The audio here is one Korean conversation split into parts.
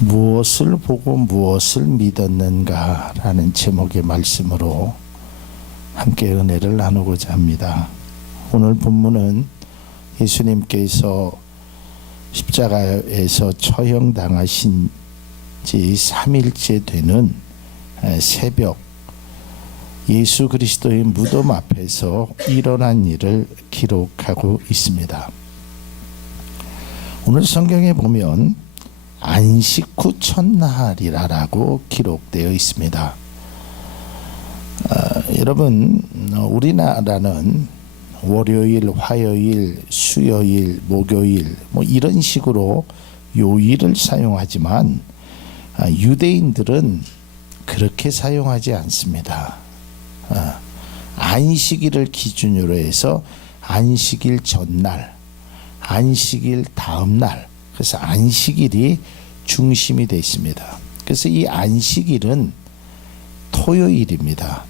무엇을 보고 무엇을 믿었는가라는 제목의 말씀으로 함께 은혜를 나누고자 합니다. 오늘 본문은 예수님께서 십자가에서 처형당하신 지 3일째 되는 새벽 예수 그리스도의 무덤 앞에서 일어난 일을 기록하고 있습니다. 오늘 성경에 보면 안식 후 첫날이라고 기록되어 있습니다. 여러분, 우리나라는 월요일, 화요일, 수요일, 목요일 이런 식으로 요일을 사용하지만 유대인들은 그렇게 사용하지 않습니다. 안식일을 기준으로 해서 안식일 전날, 안식일 다음 날, 그래서 안식일이 중심이 되어 있습니다. 그래서 이 안식일은 토요일입니다.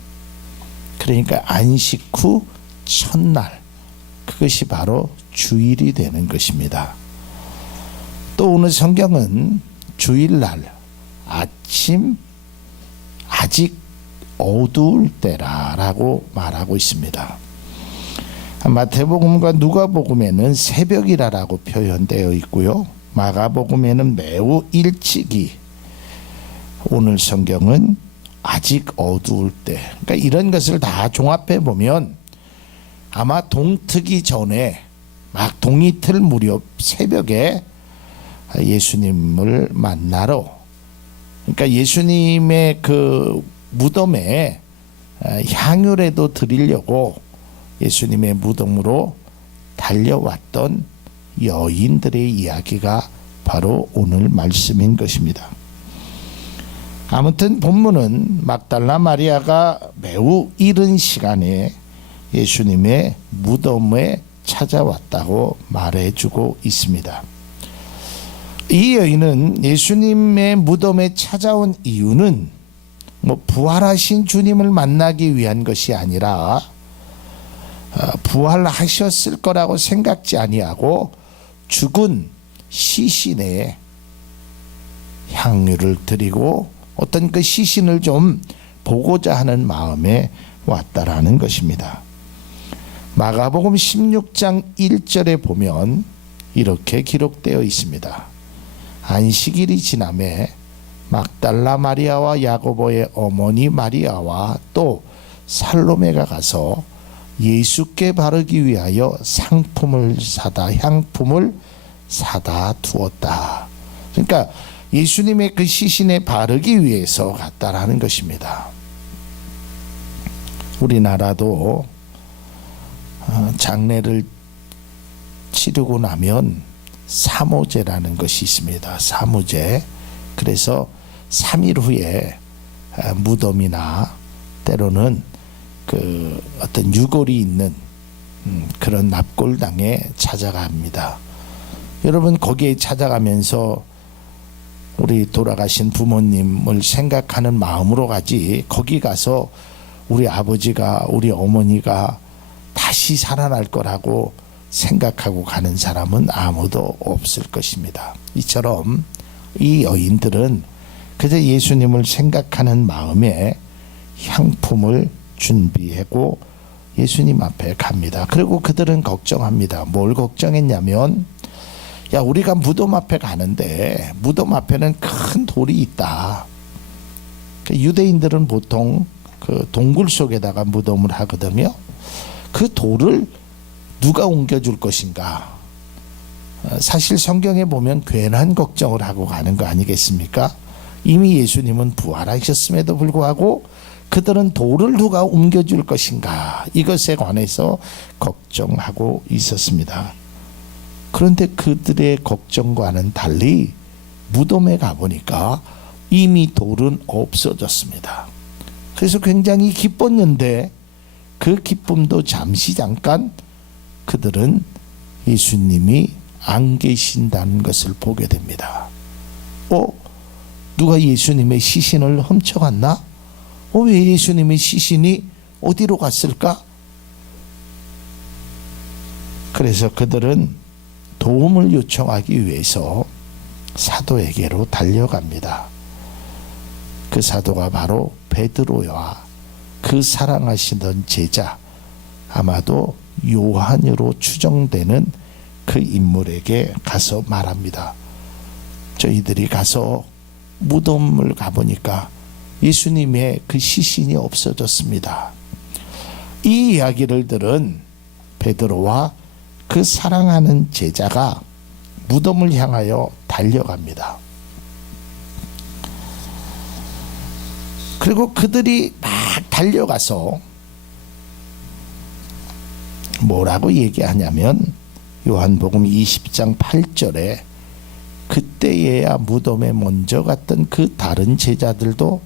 그러니까 안식 후 첫날, 그것이 바로 주일이 되는 것입니다. 또 오늘 성경은 주일날 아침 아직 어두울 때라고 말하고 있습니다. 마태복음과 누가복음에는 새벽이라고 표현되어 있고요. 마가복음에는 매우 일찍이, 오늘 성경은 아직 어두울 때. 그러니까 이런 것을 다 종합해 보면 아마 동트기 전에 막 동이틀 무렵 새벽에 예수님을 만나러, 그러니까 예수님의 그 무덤에 향유라도 드리려고 예수님의 무덤으로 달려왔던 여인들의 이야기가 바로 오늘 말씀인 것입니다. 아무튼 본문은 막달라 마리아가 매우 이른 시간에 예수님의 무덤에 찾아왔다고 말해주고 있습니다. 이 여인은 예수님의 무덤에 찾아온 이유는 부활하신 주님을 만나기 위한 것이 아니라 부활하셨을 거라고 생각지 아니하고 죽은 시신에 향유를 드리고 어떤 그 시신을 좀 보고자 하는 마음에 왔다라는 것입니다. 마가복음 16장 1절에 보면 이렇게 기록되어 있습니다. 안식일이 지남에 막달라 마리아와 야고보의 어머니 마리아와 또 살로메가 가서 예수께 바르기 위하여 향품을 사다 두었다. 그러니까 예수님의 그 시신에 바르기 위해서 갔다라는 것입니다. 우리나라도 장례를 치르고 나면 사모제라는 것이 있습니다. 사모제. 그래서 3일 후에 무덤이나 때로는 그 어떤 유골이 있는 그런 납골당에 찾아갑니다. 여러분, 거기에 찾아가면서 우리 돌아가신 부모님을 생각하는 마음으로 가지, 거기 가서 우리 아버지가, 우리 어머니가 다시 살아날 거라고 생각하고 가는 사람은 아무도 없을 것입니다. 이처럼 이 여인들은 그저 예수님을 생각하는 마음에 향품을 준비하고 예수님 앞에 갑니다. 그리고 그들은 걱정합니다. 뭘 걱정했냐면, 야, 우리가 무덤 앞에 가는데 무덤 앞에는 큰 돌이 있다. 유대인들은 보통 그 동굴 속에다가 무덤을 하거든요. 그 돌을 누가 옮겨줄 것인가? 사실 성경에 보면 괜한 걱정을 하고 가는 거 아니겠습니까? 이미 예수님은 부활하셨음에도 불구하고 그들은 돌을 누가 옮겨줄 것인가? 이것에 관해서 걱정하고 있었습니다. 그런데 그들의 걱정과는 달리 무덤에 가보니까 이미 돌은 없어졌습니다. 그래서 굉장히 기뻤는데 그 기쁨도 잠깐 그들은 예수님이 안 계신다는 것을 보게 됩니다. 누가 예수님의 시신을 훔쳐갔나? 왜 예수님의 시신이 어디로 갔을까? 그래서 그들은 도움을 요청하기 위해서 사도에게로 달려갑니다. 그 사도가 바로 베드로와 그 사랑하시던 제자, 아마도 요한으로 추정되는 그 인물에게 가서 말합니다. 저희들이 가서 무덤을 가보니까 예수님의 그 시신이 없어졌습니다. 이 이야기를 들은 베드로와 그 사랑하는 제자가 무덤을 향하여 달려갑니다. 그리고 그들이 막 달려가서 뭐라고 얘기하냐면 요한복음 20장 8절에 그때에야 무덤에 먼저 갔던 그 다른 제자들도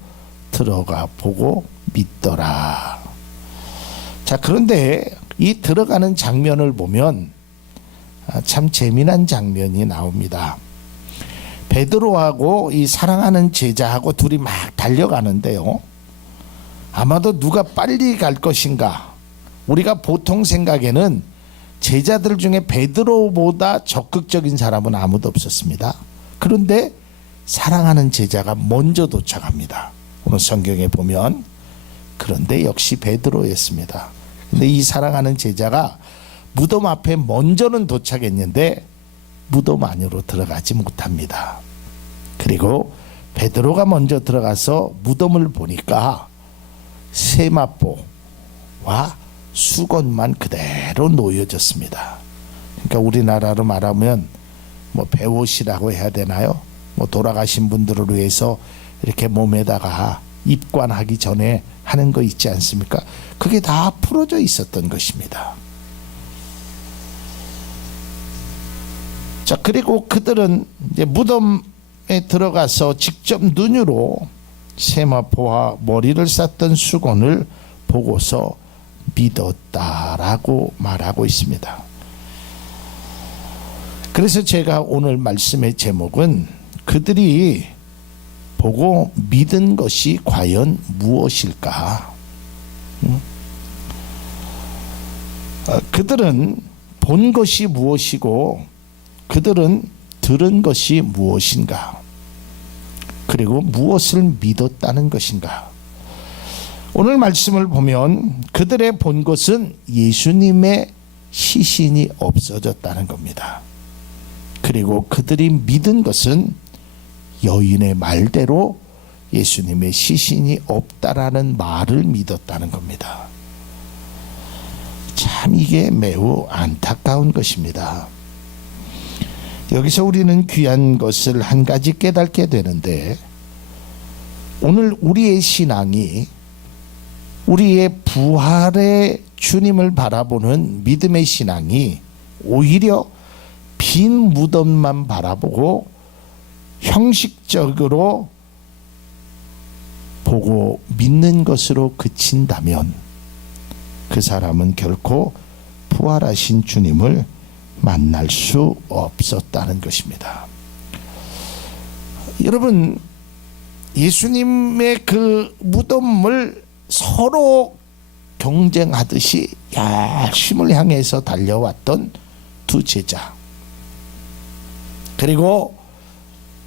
들어가 보고 믿더라. 자, 그런데 이 들어가는 장면을 보면 참 재미난 장면이 나옵니다. 베드로하고 이 사랑하는 제자하고 둘이 막 달려가는데요, 아마도 누가 빨리 갈 것인가, 우리가 보통 생각에는 제자들 중에 베드로보다 적극적인 사람은 아무도 없었습니다. 그런데 사랑하는 제자가 먼저 도착합니다. 오늘 성경에 보면. 그런데 역시 베드로였습니다. 근데 이 사랑하는 제자가 무덤 앞에 먼저는 도착했는데 무덤 안으로 들어가지 못합니다. 그리고 베드로가 먼저 들어가서 무덤을 보니까 세마포와 수건만 그대로 놓여졌습니다. 그러니까 우리나라로 말하면 뭐 배옷이라고 해야 되나요? 뭐 돌아가신 분들을 위해서 이렇게 몸에다가 입관하기 전에 하는 거 있지 않습니까? 그게 다 풀어져 있었던 것입니다. 자, 그리고 그들은 이제 무덤에 들어가서 직접 눈으로 세마포와 머리를 쌌던 수건을 보고서 믿었다라고 말하고 있습니다. 그래서 제가 오늘 말씀의 제목은 그들이 보고 믿은 것이 과연 무엇일까? 그들은 본 것이 무엇이고 그들은 들은 것이 무엇인가? 그리고 무엇을 믿었다는 것인가? 오늘 말씀을 보면 그들의 본 것은 예수님의 시신이 없어졌다는 겁니다. 그리고 그들이 믿은 것은 여인의 말대로 예수님의 시신이 없다라는 말을 믿었다는 겁니다. 참 이게 매우 안타까운 것입니다. 여기서 우리는 귀한 것을 한 가지 깨닫게 되는데, 오늘 우리의 신앙이 우리의 부활의 주님을 바라보는 믿음의 신앙이 오히려 빈 무덤만 바라보고 형식적으로 보고 믿는 것으로 그친다면 그 사람은 결코 부활하신 주님을 만날 수 없었다는 것입니다. 여러분, 예수님의 그 무덤을 서로 경쟁하듯이 열심을 향해서 달려왔던 두 제자, 그리고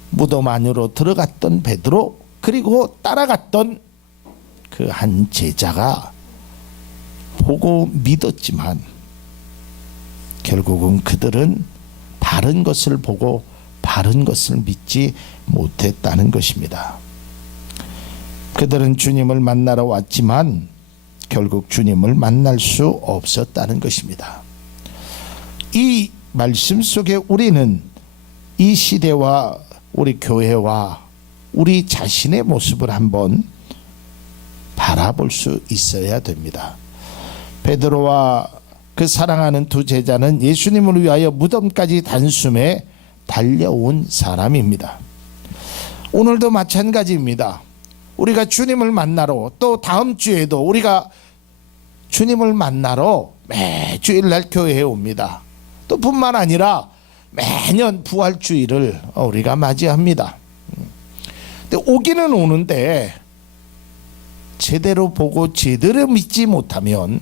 무덤 안으로 들어갔던 베드로, 그리고 따라갔던 그 한 제자가 보고 믿었지만 결국은 그들은 바른 것을 보고 바른 것을 믿지 못했다는 것입니다. 그들은 주님을 만나러 왔지만 결국 주님을 만날 수 없었다는 것입니다. 이 말씀 속에 우리는 이 시대와 우리 교회와 우리 자신의 모습을 한번 바라볼 수 있어야 됩니다. 베드로와 그 사랑하는 두 제자는 예수님을 위하여 무덤까지 단숨에 달려온 사람입니다. 오늘도 마찬가지입니다. 우리가 주님을 만나러, 또 다음 주에도 우리가 주님을 만나러 매주일날 교회에 옵니다. 또 뿐만 아니라 매년 부활주일을 우리가 맞이합니다. 근데 오기는 오는데 제대로 보고 제대로 믿지 못하면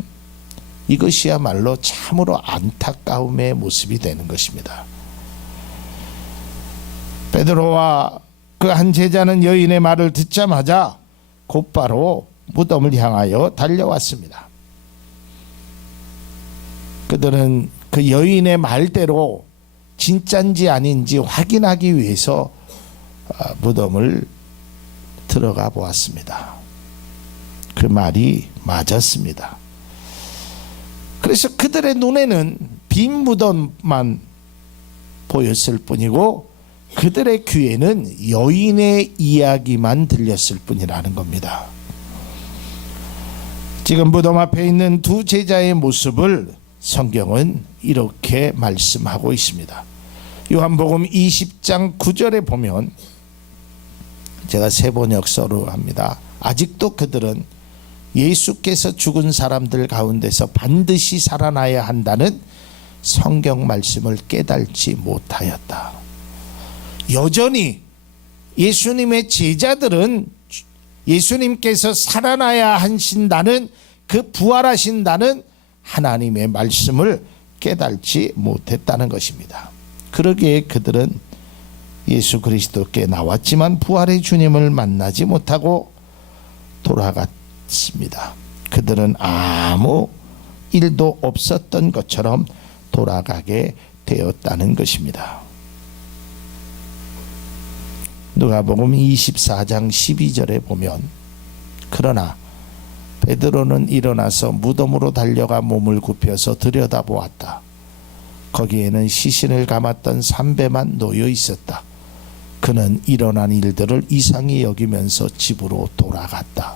이것이야말로 참으로 안타까움의 모습이 되는 것입니다. 베드로와 그 한 제자는 여인의 말을 듣자마자 곧바로 무덤을 향하여 달려왔습니다. 그들은 그 여인의 말대로 진짜인지 아닌지 확인하기 위해서 무덤을 들어가 보았습니다. 그 말이 맞았습니다. 그래서 그들의 눈에는 빈 무덤만 보였을 뿐이고 그들의 귀에는 여인의 이야기만 들렸을 뿐이라는 겁니다. 지금 무덤 앞에 있는 두 제자의 모습을 성경은 이렇게 말씀하고 있습니다. 요한복음 20장 9절에 보면, 제가 세번역서로 합니다. 아직도 그들은 예수께서 죽은 사람들 가운데서 반드시 살아나야 한다는 성경 말씀을 깨달지 못하였다. 여전히 예수님의 제자들은 예수님께서 살아나야 하신다는, 그 부활하신다는 하나님의 말씀을 깨달지 못했다는 것입니다. 그러기에 그들은 예수 그리스도께 나왔지만 부활의 주님을 만나지 못하고 돌아갔습니다. 그들은 아무 일도 없었던 것처럼 돌아가게 되었다는 것입니다. 누가복음 24장 12절에 보면, 그러나 베드로는 일어나서 무덤으로 달려가 몸을 굽혀서 들여다보았다. 거기에는 시신을 감았던 삼배만 놓여 있었다. 그는 일어난 일들을 이상히 여기면서 집으로 돌아갔다.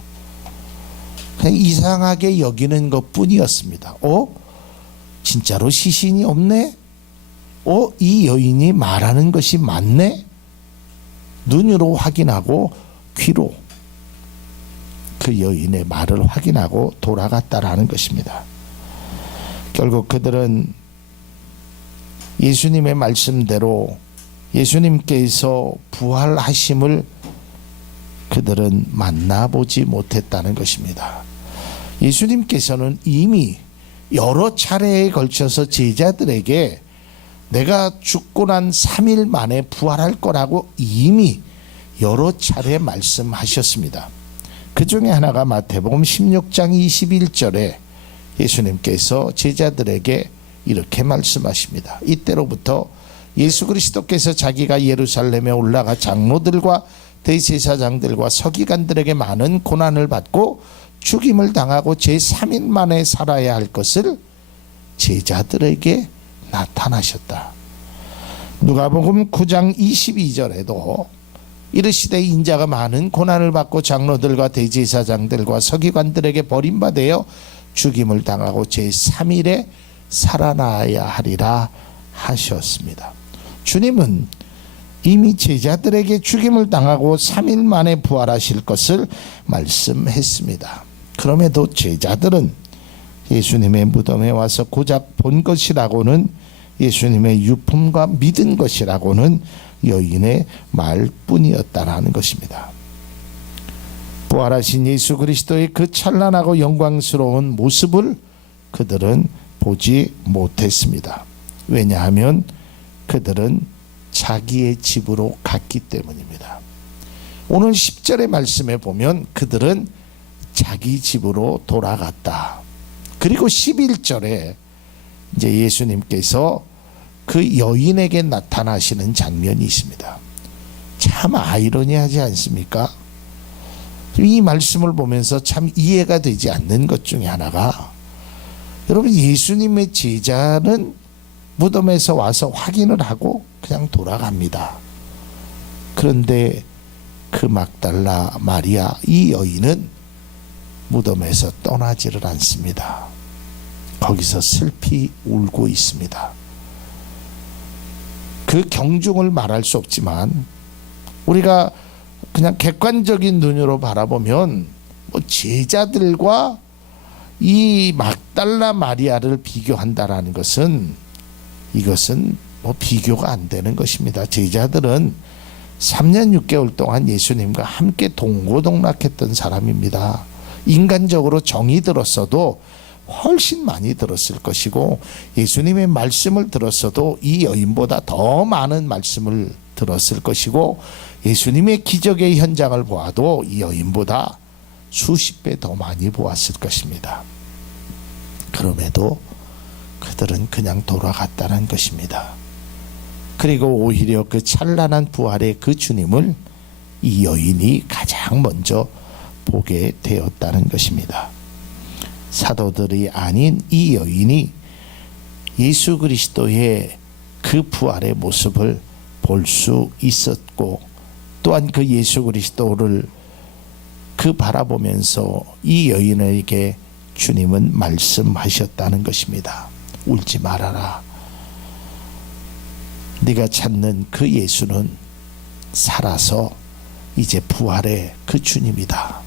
그냥 이상하게 여기는 것뿐이었습니다. 진짜로 시신이 없네? 이 여인이 말하는 것이 맞네? 눈으로 확인하고 귀로 그 여인의 말을 확인하고 돌아갔다라는 것입니다. 결국 그들은 예수님의 말씀대로 예수님께서 부활하심을 그들은 만나보지 못했다는 것입니다. 예수님께서는 이미 여러 차례에 걸쳐서 제자들에게 내가 죽고 난 3일 만에 부활할 거라고 이미 여러 차례 말씀하셨습니다. 그 중에 하나가 마태복음 16장 21절에 예수님께서 제자들에게 이렇게 말씀하십니다. 이때로부터 예수 그리스도께서 자기가 예루살렘에 올라가 장로들과 대제사장들과 서기관들에게 많은 고난을 받고 죽임을 당하고 제3일 만에 살아야 할 것을 제자들에게 나타나셨다. 누가복음 9장 22절에도 이르시되 인자가 많은 고난을 받고 장로들과 대제사장들과 서기관들에게 버림받아 죽임을 당하고 제3일에 살아나야 하리라 하셨습니다. 주님은 이미 제자들에게 죽임을 당하고 3일 만에 부활하실 것을 말씀했습니다. 그럼에도 제자들은 예수님의 무덤에 와서 고작 본 것이라고는, 예수님의 유품과 믿은 것이라고는 여인의 말뿐이었다라는 것입니다. 부활하신 예수 그리스도의 그 찬란하고 영광스러운 모습을 그들은 보지 못했습니다. 왜냐하면 그들은 자기의 집으로 갔기 때문입니다. 오늘 10절의 말씀에 보면 그들은 자기 집으로 돌아갔다. 그리고 11절에 이제 예수님께서 그 여인에게 나타나시는 장면이 있습니다. 참 아이러니하지 않습니까? 이 말씀을 보면서 참 이해가 되지 않는 것 중에 하나가, 여러분, 예수님의 제자는 무덤에서 와서 확인을 하고 그냥 돌아갑니다. 그런데 그 막달라 마리아, 이 여인은 무덤에서 떠나지를 않습니다. 거기서 슬피 울고 있습니다. 그 경중을 말할 수 없지만 우리가 그냥 객관적인 눈으로 바라보면 제자들과 이 막달라 마리아를 비교한다라는 것은, 이것은 비교가 안 되는 것입니다. 제자들은 3년 6개월 동안 예수님과 함께 동고동락했던 사람입니다. 인간적으로 정이 들었어도 훨씬 많이 들었을 것이고, 예수님의 말씀을 들었어도 이 여인보다 더 많은 말씀을 들었을 것이고 예수님의 기적의 현장을 보아도 이 여인보다 수십 배 더 많이 보았을 것입니다. 그럼에도 그들은 그냥 돌아갔다는 것입니다. 그리고 오히려 그 찬란한 부활의 그 주님을 이 여인이 가장 먼저 보게 되었다는 것입니다. 사도들이 아닌 이 여인이 예수 그리스도의 그 부활의 모습을 볼 수 있었고, 또한 그 예수 그리스도를 그 바라보면서 이 여인에게 주님은 말씀하셨다는 것입니다. 울지 말아라. 네가 찾는 그 예수는 살아서 이제 부활의 그 주님이다.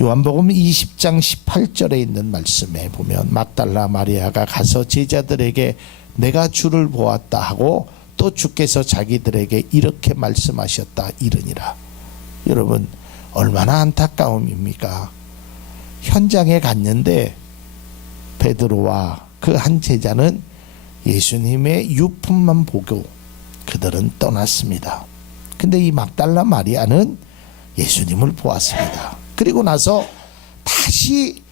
요한복음 20장 18절에 있는 말씀에 보면 막달라 마리아가 가서 제자들에게 내가 주를 보았다 하고 또 주께서 자기들에게 이렇게 말씀하셨다 이르니라. 여러분, 얼마나 안타까움입니까? 현장에 갔는데 베드로와 그 한 제자는 예수님의 유품만 보고 그들은 떠났습니다. 근데 이 막달라 마리아는 예수님을 보았습니다. 그리고 나서 다시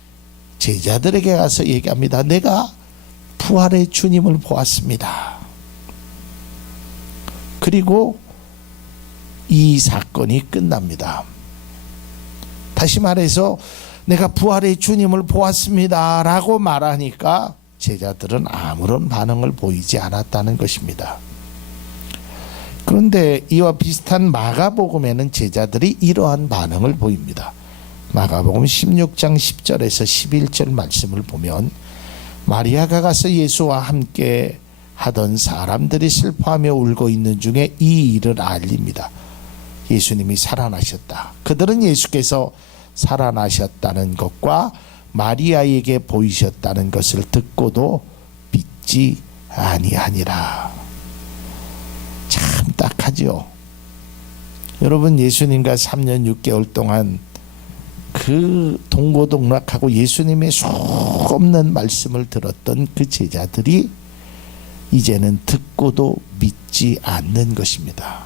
제자들에게 가서 얘기합니다. 내가 부활의 주님을 보았습니다. 그리고 이 사건이 끝납니다. 다시 말해서 내가 부활의 주님을 보았습니다 라고 말하니까 제자들은 아무런 반응을 보이지 않았다는 것입니다. 그런데 이와 비슷한 마가복음에는 제자들이 이러한 반응을 보입니다. 마가복음 16장 10절에서 11절 말씀을 보면 마리아가 가서 예수와 함께 하던 사람들이 슬퍼하며 울고 있는 중에 이 일을 알립니다. 예수님이 살아나셨다. 그들은 예수께서 살아나셨다는 것과 마리아에게 보이셨다는 것을 듣고도 믿지 아니하니라. 참 딱하지요. 여러분, 예수님과 3년 6개월 동안 그 동고동락하고 예수님의 수없는 말씀을 들었던 그 제자들이 이제는 듣고도 믿지 않는 것입니다.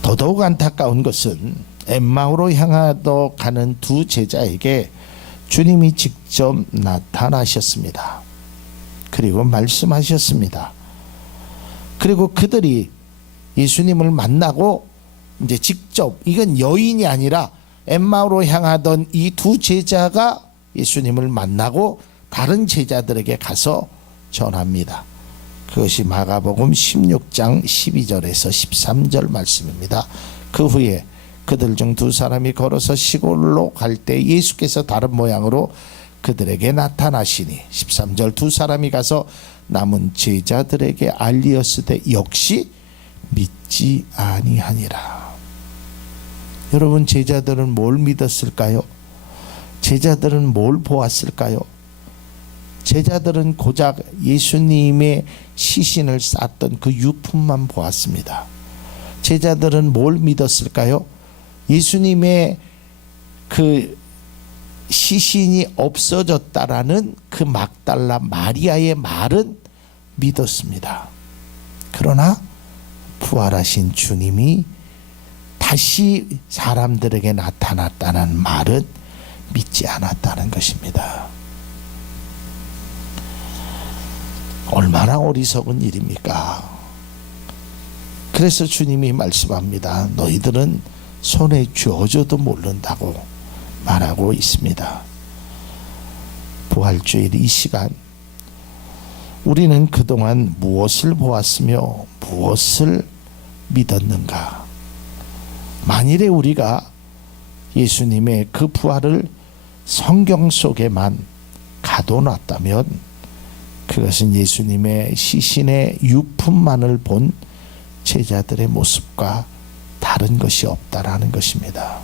더더욱 안타까운 것은 엠마오로 향하러 가는 두 제자에게 주님이 직접 나타나셨습니다. 그리고 말씀하셨습니다. 그리고 그들이 예수님을 만나고 이제 직접, 이건 여인이 아니라 엠마오로 향하던 이 두 제자가 예수님을 만나고 다른 제자들에게 가서 전합니다. 그것이 마가복음 16장 12절에서 13절 말씀입니다. 그 후에 그들 중 두 사람이 걸어서 시골로 갈 때 예수께서 다른 모양으로 그들에게 나타나시니 13절 두 사람이 가서 남은 제자들에게 알리었으되 역시 믿지 아니하니라. 여러분, 제자들은 뭘 믿었을까요? 제자들은 뭘 보았을까요? 제자들은 고작 예수님의 시신을 쌌던 그 유품만 보았습니다. 제자들은 뭘 믿었을까요? 예수님의 그 시신이 없어졌다라는 그 막달라 마리아의 말은 믿었습니다. 그러나 부활하신 주님이 다시 사람들에게 나타났다는 말은 믿지 않았다는 것입니다. 얼마나 어리석은 일입니까? 그래서 주님이 말씀합니다. 너희들은 손에 쥐어줘도 모른다고 말하고 있습니다. 부활주일 이 시간, 우리는 그동안 무엇을 보았으며 무엇을 믿었는가? 만일에 우리가 예수님의 그 부활을 성경 속에만 가둬놨다면 그것은 예수님의 시신의 유품만을 본 제자들의 모습과 다른 것이 없다라는 것입니다.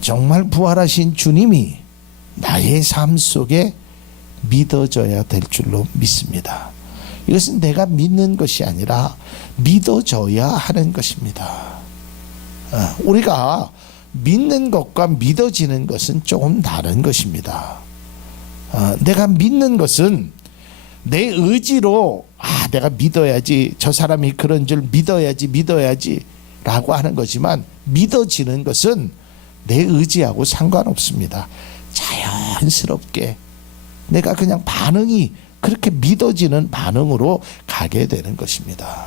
정말 부활하신 주님이 나의 삶 속에 믿어져야 될 줄로 믿습니다. 이것은 내가 믿는 것이 아니라 믿어져야 하는 것입니다. 우리가 믿는 것과 믿어지는 것은 조금 다른 것입니다. 내가 믿는 것은 내 의지로 내가 믿어야지, 저 사람이 그런 줄 믿어야지 라고 하는 거지만, 믿어지는 것은 내 의지하고 상관없습니다. 자연스럽게 내가 그냥 반응이 그렇게 믿어지는 반응으로 가게 되는 것입니다.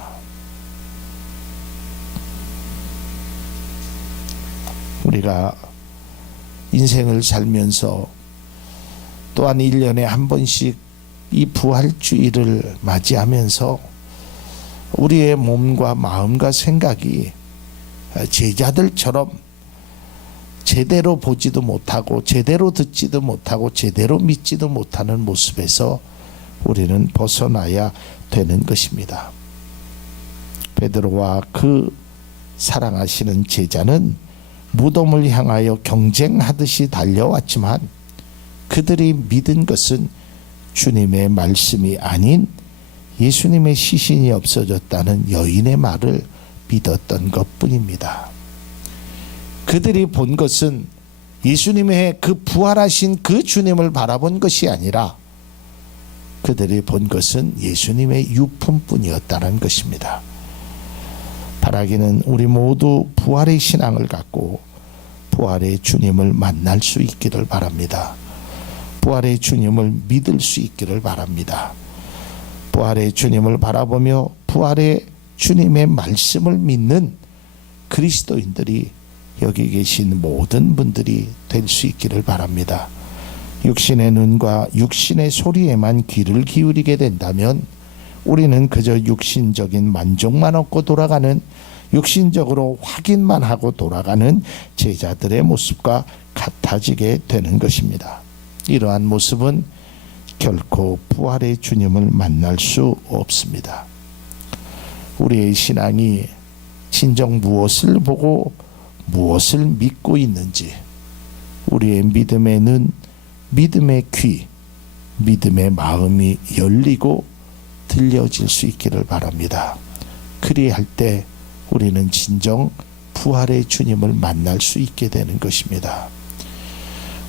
우리가 인생을 살면서 또한 1년에 한 번씩 이 부활주의를 맞이하면서 우리의 몸과 마음과 생각이 제자들처럼 제대로 보지도 못하고 제대로 듣지도 못하고 제대로 믿지도 못하는 모습에서 우리는 벗어나야 되는 것입니다. 베드로와 그 사랑하시는 제자는 무덤을 향하여 경쟁하듯이 달려왔지만 그들이 믿은 것은 주님의 말씀이 아닌 예수님의 시신이 없어졌다는 여인의 말을 믿었던 것뿐입니다. 그들이 본 것은 예수님의 그 부활하신 그 주님을 바라본 것이 아니라 그들이 본 것은 예수님의 유품뿐이었다는 것입니다. 바라기는 우리 모두 부활의 신앙을 갖고 부활의 주님을 만날 수 있기를 바랍니다. 부활의 주님을 믿을 수 있기를 바랍니다. 부활의 주님을 바라보며 부활의 주님의 말씀을 믿는 그리스도인들이 여기 계신 모든 분들이 될 수 있기를 바랍니다. 육신의 눈과 육신의 소리에만 귀를 기울이게 된다면 우리는 그저 육신적인 만족만 얻고 돌아가는, 육신적으로 확인만 하고 돌아가는 제자들의 모습과 같아지게 되는 것입니다. 이러한 모습은 결코 부활의 주님을 만날 수 없습니다. 우리의 신앙이 진정 무엇을 보고 무엇을 믿고 있는지, 우리의 믿음의 눈, 믿음의 귀, 믿음의 마음이 열리고 들려질 수 있기를 바랍니다. 그리할 때 우리는 진정 부활의 주님을 만날 수 있게 되는 것입니다.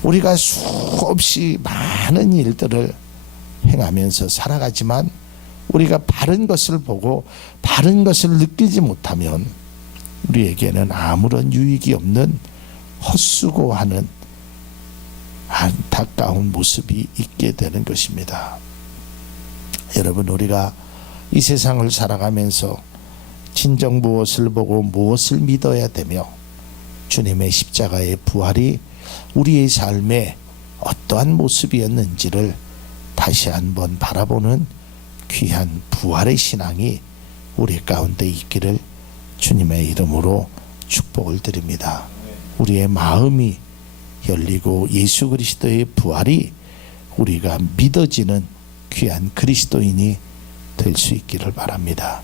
우리가 수없이 많은 일들을 행하면서 살아가지만 우리가 바른 것을 보고 바른 것을 느끼지 못하면 우리에게는 아무런 유익이 없는 헛수고하는 안타까운 모습이 있게 되는 것입니다. 여러분, 우리가 이 세상을 살아가면서 진정 무엇을 보고 무엇을 믿어야 되며 주님의 십자가의 부활이 우리의 삶에 어떠한 모습이었는지를 다시 한번 바라보는 귀한 부활의 신앙이 우리 가운데 있기를 주님의 이름으로 축복을 드립니다. 우리의 마음이 열리고 예수 그리스도의 부활이 우리가 믿어지는 귀한 그리스도인이 될 수 있기를 바랍니다.